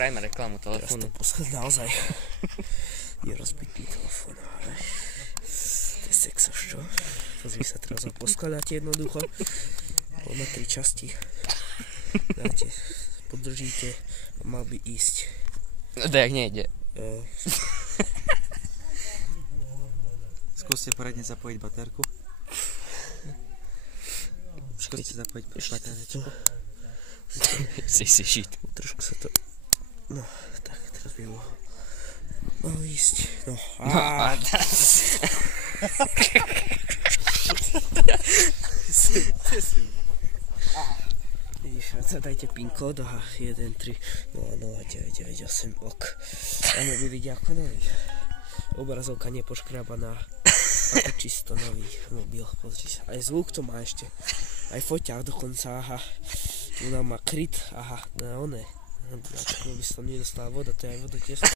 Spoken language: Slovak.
spravíme reklamu telefónu. Teraz to posled naozaj. Je rozbitý telefón. To je sexaž, čo? Pozri sa, teraz ho poskladáte jednoducho. On má 3 časti. Dáte, podržíte a mal by ísť. No to jak nejde. Skúste poradne zapojiť baterku. Skúste zapojiť baterku. Si shit. Trošku sa to... No, tak, teraz by ho mal ísť. No, Vidíš, dajte PIN kód, aha, 1, 3, 0, 0, 9, 9, 8, ok. A by vidia ako nový. Obrazovka nepoškrabaná, ako čisto nový mobil, pozri sa. Aj zvuk to má ešte, aj foťák dokonca, aha. Tu nám má kryt, aha, na one. By sa tam nedostala voda, to je aj voda tiež.